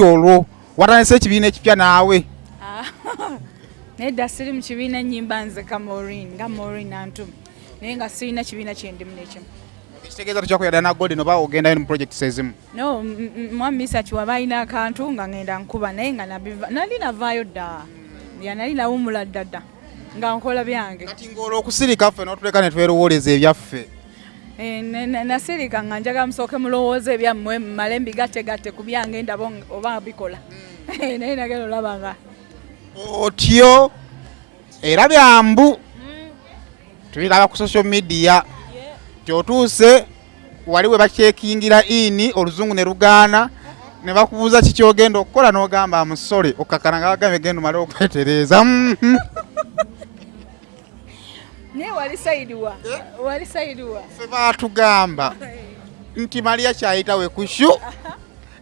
olwo watandise ekibiina ekipya naawe? Nedda siri mu kibiina nnyimba nze nga Maureen Antum naye nga sirina kibiina kyendimu n'ekimu. Ekitegeeza tukyakuya Diana Golden oba ogendayo mu projects ezimu? No, mwami Misaki waba alina akantu nga ngenda nkuba naye nga nali navaayo dda nali nawumula ddadda nga nkola byange. Kati ng'olwokusirika ffe n'otuleka ne twerowooleza ebyaffe. Nasirika nga njagala musooke mulowooza ebyammwe mmale mbigattegatte ku byange ndaba oba bikola naye nagenda olaba nga otyo era byambu tubiraba ku social media kyotuuse wali we bakyekingira ini oluzungu ne lugaana ne bakubuuza kiki ogenda okukola n'ogamba amusole okakana nga bagambe genda omale okwetereeza. naye wali sayidiwa ffe baatugamba nti Maria kyayitawe kushu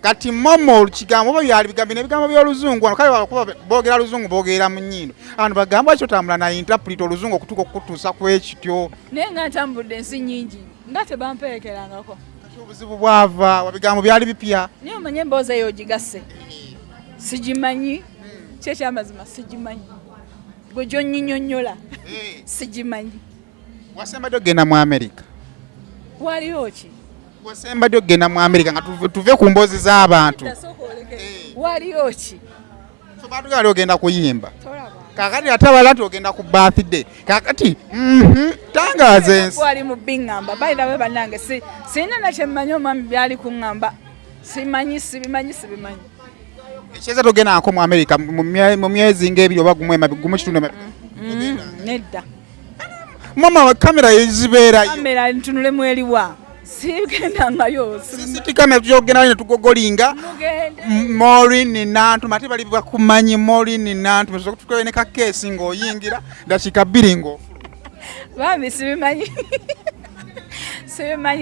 kati momo kigambo oba byali bigambo n'ebigambo by'oluzungu wano kale bakuba boogera luzungu boogera mu nnyindo abantu bagamba ekyo tambula na interpret oluzungu okutuuka okutuusa ku ekityo naye nga ntambudde ensi nnyingi nga tebamperekerangako kati obuzibu bwava wabigambo byali bipya naye omanye emboozi eyo ogigasse sigimanyi kyekyamazima sigimanyi gwe gyonnyinyonnyola sigimanyi. wasembadde ogenda mu America? Waliwo ki? wasembadde ogenda mu America nga tuve ku mboozi z'abantu waliwo ki? fe baatugamba ogenda kuyimba kakati ate abala nti ogenda ku birthday kakati tangaaza ensi wali mu biŋŋamba bayirawe bannange sirina nakyemmanyi omwami byali kuŋŋamba sibimanyi. ekyeza togenda nako mu America mu myezi ng'ebiri oba gumu kitundu nedda mama kamera yezibeerayo kamera ntunulemu eriwa sigendangayo sisiti kamera tuyogendayo ne tugogolinga Maureen Antum ate bali bakumanyi Maureen Antum tukoye ne kakeesi ng'oyingira dakiika 2 ng'ofuluma bambi sibimanyi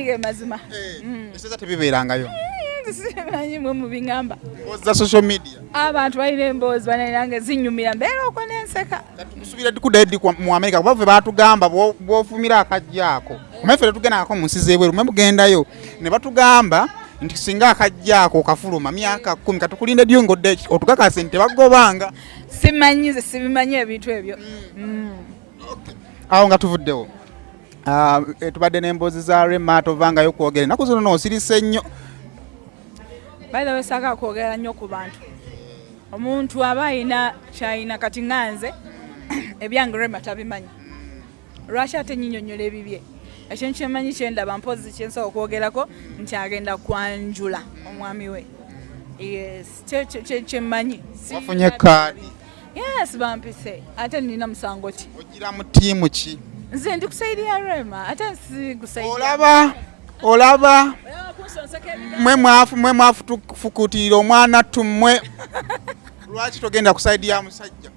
ge mazima ekyeza tebibeerangayo sibimanyi mwe mubiŋŋamba oza social media abantu balina emboozi banange zinyumira mbeera okwo n'enseka tukusuubira dikuddayo ddi mu America kuba ffe baatugamba bw'ofumira akajjaako omaye ffe tetugendako mu nsi z'ebweru mwe mugendayo ne batugamba nti singa akajjaako okafuluma myaka 10 katukulinde dyo ng'odde otukakase nti tebagobanga. Sibimanyi ebintu ebyo. Awo nga tuvuddewo tubadde n'emboozi za Rema tovangayo kwogera ennaku zino noosirise nnyo. By the way, saga kwogera nnyo ku bantu. Omuntu aba alina kyalina kati nganze ebyange Rema tabimanyi. Lwaki ate nnyinnyonnyola ebibye? Ekyo kyemanyi kyendaba mpozi kyensobola okwogerako nti agenda kwanjula omwami we. Yes, kyemanyi. Wafunye kaadi? Yes, bampise. Ate nina musango ki? Ogira mu ttiimu ki? Nze ndi kusaidia Rema, ate si kusaidia. Olaba mwe mwafukutirira omwana tummwe lwaki togenda kusaidia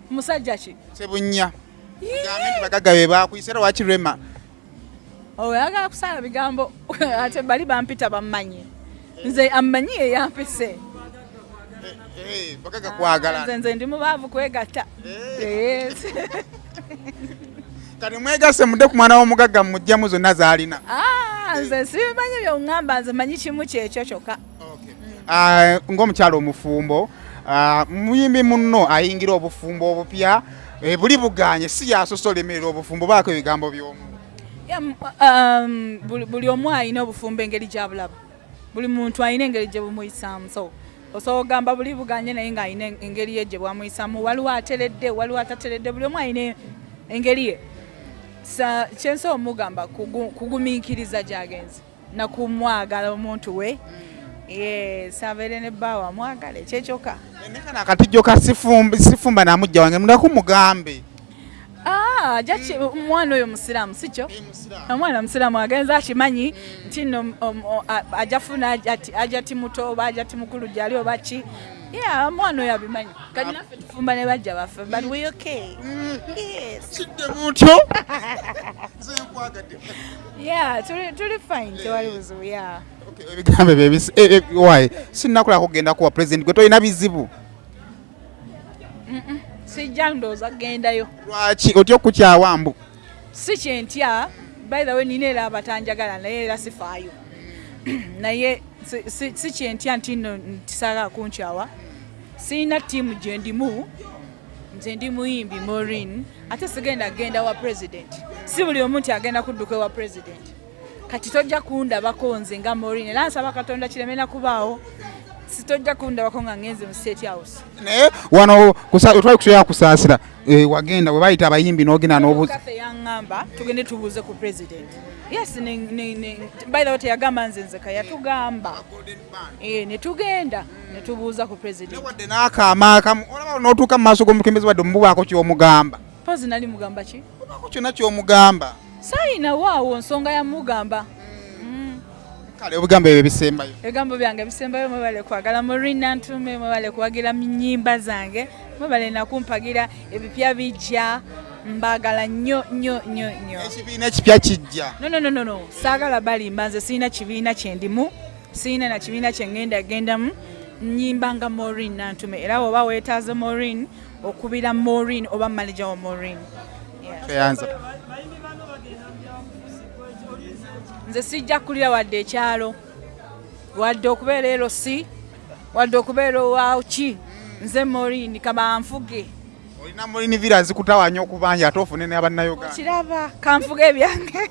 musajja ki? Sebunya gambe nti bagagga be baakuyise lwaki Rema oyagala kusala bigambo ate bali bampita bammanyi nze ammanyi eyampise bagagga kwagala nze ndi mubaavu kwegatta kati mwegase mudde ku mwana w'omugagga mujjamu zonna zaalina. Nze sibimanyi byongamba nze manyi kimu kyekyo kyokka. Ng'omukyalo omufumbo muyimbi munno ayingira obufumbo obupya buli buganye si yasosolemerera obufumbo baako ebigambo by'omu. Buli omu alina obufumbo engeri gy'abulaba. Buli muntu alina engeri gye bumuyisaamu. So osobola ogamba buli buganye naye ng'alina engeri ye gye bwamuyisaamu. Waliwo ateredde, waliwo atateredde, buli omu alina engeri ye. Kyensobola omugamba kugumiikiriza gy'agenze na kumwagala omuntu we sabeere ne bbaawa mwagala ekyekyokka. Nekana akatijjo ka sifumba namujja wange mundako mugambe. Omwana oyo musiraamu si kyo? Omwana musiraamu agenza akimanyi nti nno ajafuna ajati muto oba ajati mukulu gyali oba ki. Omwana oyo abimanyi. Kati naffe tufumba ne bajja baffe but we okay. Yes. Kidde mutyo. Tuli fine tewali buzibu. Ebigambo ebyo why sinakula kugenda kuwa president gwe tolina bizibu? Sijja ndowooza gendayo. Lwaki otya okukyawa mbu? Si kyentya by the way nina era abatanjagala naye era sifaayo naye si kyentya nti nno ntisaagala kunkyawa siina ttiimu gye ndimu nze ndi muyimbi Maureen ate sigenda genda wa president si buli omu nti agenda kudduka ewa president kati tojja kundabako nze nga Maureen era nsaba Katonda kiremena kubaawo sitojja kundabako nga ngenze mu State House naye wano twali kusobola kusaasira wagenda we bayita abayimbi n'ogenda n'obuuza yaŋŋamba tugende tubuuze ku president yes by the way teyagamba nze nzeka yatugamba ne tugenda ne tubuuza ku president wadde n'akaama akamu olaba n'otuuka mu maaso g'omukembezi wadde omububaako ky'omugamba pozi nali mugamba ki obaako kyonna ky'omugamba saayina waawo nsonga ya mugamba kale obigambo ebyo bisembayo ebigambo byange bisembayo mwebale kwagala Maureen Nantume mwebale kwagira nnyimba zange mwebale nakumpagira ebipya bijja mbagala nnyo ekibiina ekipya kijja no saagala balimba nze siina kibiina kyendimu siina na kibiina kyengendagendamu nnyimba nga Maureen Nantume era oba weetaaze Maureen okubira Maureen oba manager wa Maureen feyanza nze sijja kulira wadde ekyalo wadde okubeera erosi wadde okubeera owaki nze Maureen kabanfuge olina Maureen vira zikutawanya okubanja ate ofune n'abannayuganda kiraba kanfuge ebyange